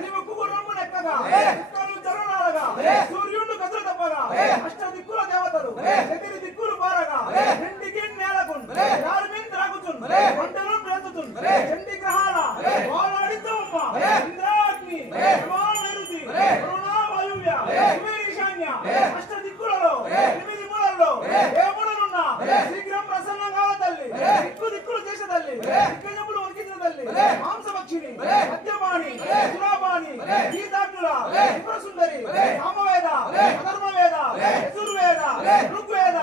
నీవు కుగురమ్ము నెక్కగా దిక్కులు జరనాలగా సూర్యుడు కదులు తప్పగా అష్ట దిక్కుల దేవతలు ఎగిరి దిక్కులు పారగా ఇంటికి నేలకుండు రారుమిన్ రాగుచున్ మంటలు ప్రేతుచున్ చండి గ్రహాల వాలాడిద్దమ్మ ఇంద్రాగ్ని యమామరుది కరుణా వాయువ్య ఈశాన్య అష్ట దిక్కులలో ఎనిమిది మూలల్లో ఏ మూలనున్నా శీఘ్రం ప్రసన్నం కావ తల్లి దిక్కులు చేసే తల్లి దిగ్గజములు వణికించిన తల్లి మాంసభక్షిణి మద్యపాణి సురాపాణి గీతాగ్నుల సుందరి సామవేద అధర్మవేద యజుర్వేద ఋగ్వేద